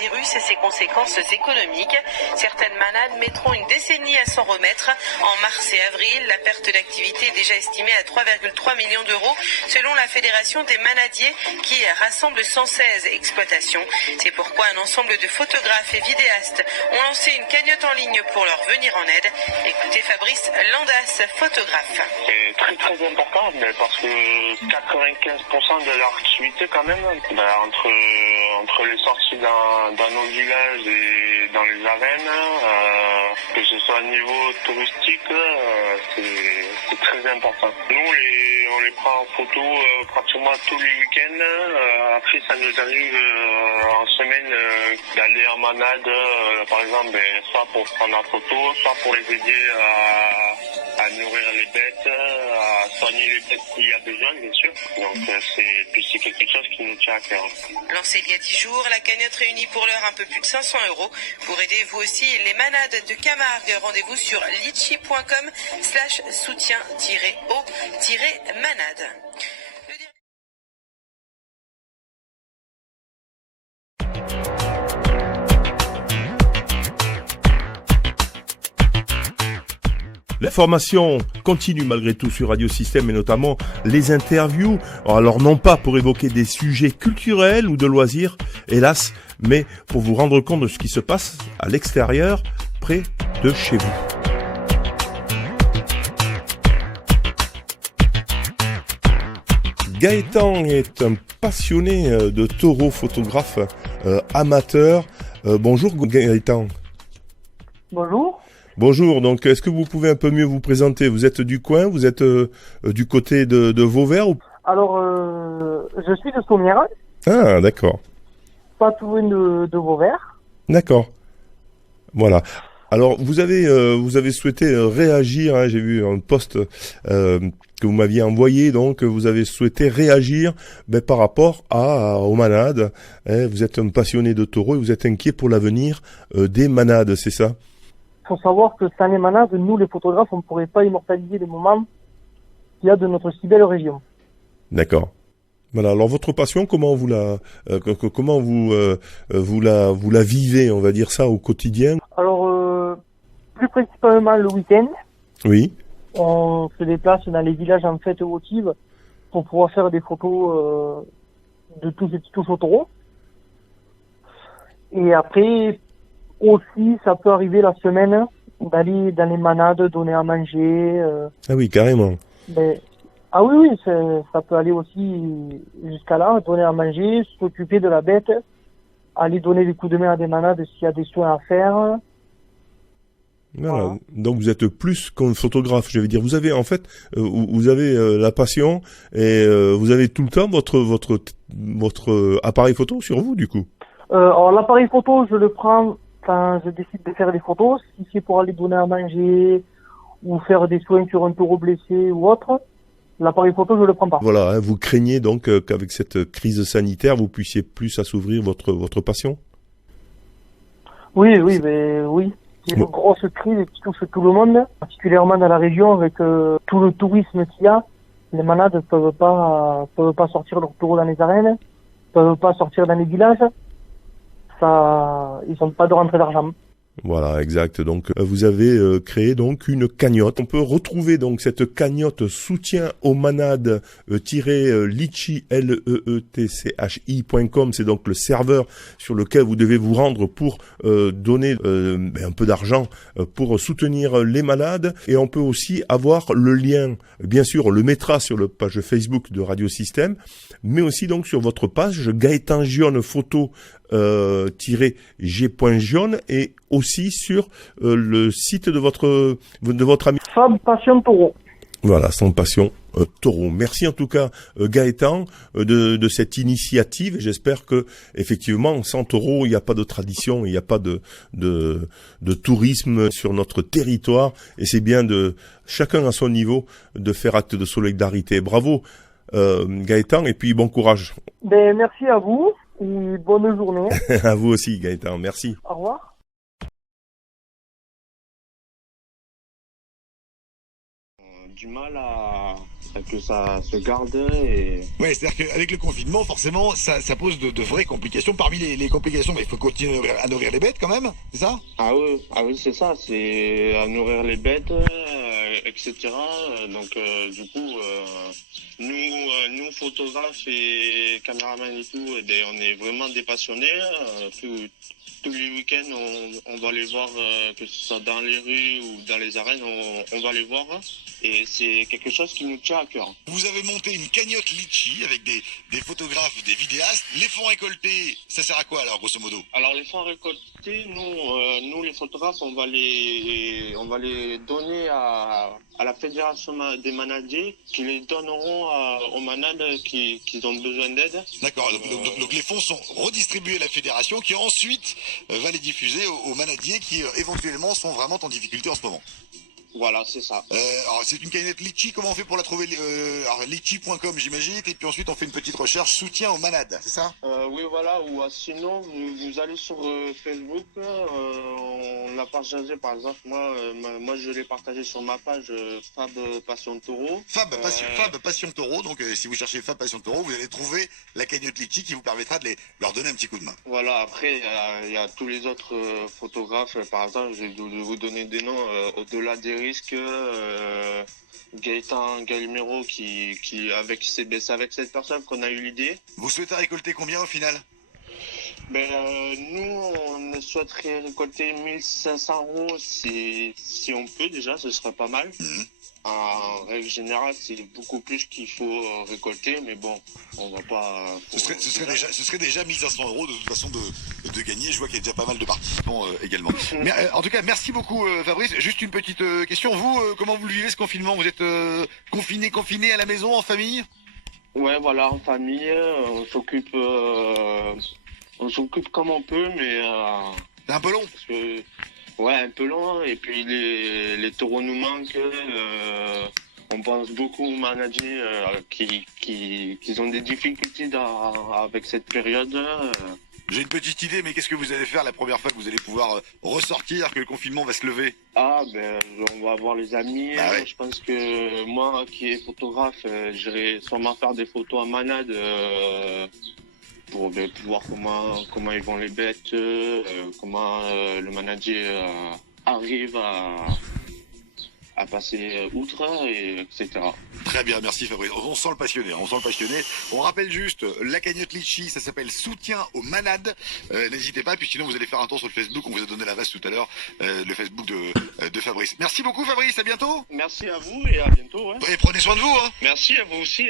Virus et ses conséquences économiques. Certaines manades mettront une décennie à s'en remettre. En mars et avril, la perte d'activité est déjà estimée à 3,3 millions d'euros selon la Fédération des manadiers qui rassemble 116 exploitations. C'est pourquoi un ensemble de photographes et vidéastes ont lancé une cagnotte en ligne pour leur venir en aide. Écoutez Fabrice Landas, photographe. C'est très très important parce que 95% de leur activité quand même, entre les sorties dans nos villages et dans les arènes, que ce soit au niveau touristique, c'est très important. Nous, on les prend en photo pratiquement tous les week-ends. Après, ça nous arrive en semaine d'aller en manade, par exemple, soit pour prendre la photo, soit pour les aider à nourrir les bêtes, à soigner les bêtes s'il y a besoin, bien sûr. Donc, c'est quelque chose qui nous tient à cœur. Lancée il y a 10 jours, la cagnotte réunit pour l'heure un peu plus de 500 euros. Pour aider vous aussi les manades de Camargue, rendez-vous sur litchi.com/soutien-o-manade. L'information continue malgré tout sur Radio Système et notamment les interviews. Alors non pas pour évoquer des sujets culturels ou de loisirs, hélas, mais pour vous rendre compte de ce qui se passe à l'extérieur, près de chez vous. Gaëtan est un passionné de taureaux, photographe amateur. Bonjour Gaëtan. Bonjour. Bonjour, donc est-ce que vous pouvez un peu mieux vous présenter? Vous êtes du coin, vous êtes du côté de Vauvert ou... Alors, je suis de Sommières. Ah, d'accord. Pas tout loin de Vauvert. D'accord. Voilà. Alors, vous avez souhaité réagir, hein, j'ai vu un post que vous m'aviez envoyé, donc vous avez souhaité réagir par rapport aux manades. Hein, vous êtes un passionné de taureaux et vous êtes inquiet pour l'avenir des manades, c'est ça? Il faut savoir que sans les manades, nous les photographes, on ne pourrait pas immortaliser les moments qu'il y a de notre si belle région. D'accord. Voilà. Alors votre passion, comment vous la vivez, on va dire ça, au quotidien? Alors, plus principalement le week-end. Oui. On se déplace dans les villages en fête votive pour pouvoir faire des photos de tous ces petits touches au taureau. Et après, aussi, ça peut arriver la semaine d'aller dans les manades, donner à manger. Ah oui, carrément. Ah oui, ça peut aller aussi jusqu'à là, donner à manger, s'occuper de la bête, aller donner des coups de main à des manades s'il y a des soins à faire. Voilà. Donc vous êtes plus qu'un photographe, je vais dire. Vous avez en fait, vous avez la passion et vous avez tout le temps votre appareil photo sur vous, du coup. Alors l'appareil photo, je le prends quand je décide de faire des photos, si c'est pour aller donner à manger ou faire des soins sur un taureau blessé ou autre, l'appareil photo, je le prends pas. Voilà, hein, vous craignez donc qu'avec cette crise sanitaire, vous puissiez plus assouvir votre passion? Oui. C'est une grosse crise qui touche tout le monde, particulièrement dans la région avec tout le tourisme qu'il y a. Les manades peuvent pas sortir leurs taureaux dans les arènes, peuvent pas sortir dans les villages. Ils n'ont pas de rentrée d'argent. Voilà, exact. Donc, vous avez créé donc une cagnotte. On peut retrouver donc cette cagnotte soutien aux manades litchi leetchi.com. C'est donc le serveur sur lequel vous devez vous rendre pour donner un peu d'argent pour soutenir les malades. Et on peut aussi avoir le lien. Bien sûr, on le mettra sur la page Facebook de Radio Système, mais aussi donc sur votre page Gaëtan Gionne photo g.gione et aussi sur le site de votre ami Fab Passion Taureau. Voilà, son passion taureau. Merci en tout cas Gaëtan de cette initiative. J'espère que effectivement sans taureau il n'y a pas de tradition, il n'y a pas de tourisme sur notre territoire et c'est bien de chacun à son niveau de faire acte de solidarité. Bravo Gaëtan et puis bon courage. Merci à vous. Et bonne journée. À vous aussi, Gaëtan. Merci. Au revoir. du mal à que ça se garde. Et Ouais, c'est-à-dire qu'avec le confinement, forcément, ça pose de vraies complications. Parmi les complications, mais il faut continuer à nourrir les bêtes quand même, c'est ça? ah oui, c'est ça, c'est à nourrir les bêtes, etc. Donc du coup, nous photographes et caméramans et tout, eh ben, on est vraiment des passionnés. Tous les week-ends, on va les voir, que ce soit dans les rues ou dans les arènes, on va les voir. Et c'est quelque chose qui nous tient à cœur. Vous avez monté une cagnotte litchi avec des photographes, des vidéastes. Les fonds récoltés, ça sert à quoi alors, grosso modo? Alors les fonds récoltés, nous les photographes, on va les donner à la fédération des manadiers qui les donneront aux manades qui ont besoin d'aide. D'accord, donc les fonds sont redistribués à la fédération qui ensuite va les diffuser aux manadiers qui éventuellement sont vraiment en difficulté en ce moment. Voilà, c'est ça. Alors c'est une cagnotte litchi, comment on fait pour la trouver? Alors litchi.com j'imagine, et puis ensuite on fait une petite recherche soutien aux manades, c'est ça? Oui, voilà, ou sinon vous allez sur Facebook, on l'a partagé par exemple, moi je l'ai partagé sur ma page Fab Passion Taureau. Fab Passion Taureau, donc si vous cherchez Fab Passion Taureau, vous allez trouver la cagnotte litchi qui vous permettra de leur donner un petit coup de main. Voilà, après il y a tous les autres photographes, par exemple, je vais vous donner des noms au-delà des risques. Gaëtan Galimero qui c'est avec cette personne qu'on a eu l'idée. Vous souhaitez récolter combien au final? Nous on souhaiterait récolter 1500 € si on peut, déjà ce serait pas mal. En règle générale, c'est beaucoup plus qu'il faut récolter, mais bon, on va pas. Ce serait déjà 1500 € de toute façon de gagner. Je vois qu'il y a déjà pas mal de participants également. Mais en tout cas, merci beaucoup Fabrice. Juste une petite question. Vous, comment vous le vivez ce confinement? Vous êtes confiné à la maison, en famille? Ouais, voilà, en famille, on s'occupe comme on peut, mais. C'est un peu long. Parce que, ouais, un peu long, et puis les taureaux nous manquent. On pense beaucoup aux managers qui ont des difficultés avec cette période. J'ai une petite idée, mais qu'est-ce que vous allez faire la première fois que vous allez pouvoir ressortir, que le confinement va se lever? On va voir les amis. Bah ouais. Je pense que moi, qui est photographe, j'irai sûrement faire des photos en manade pour voir comment ils vont les bêtes, comment le manager arrive à passer outre, etc. Très bien, merci Fabrice. On sent le passionné, On rappelle juste, la cagnotte litchi, ça s'appelle Soutien aux manades. N'hésitez pas, puis sinon vous allez faire un tour sur le Facebook, on vous a donné l'adresse tout à l'heure, le Facebook de Fabrice. Merci beaucoup Fabrice, à bientôt. Merci à vous et à bientôt. Ouais. Et prenez soin de vous. Merci à vous aussi.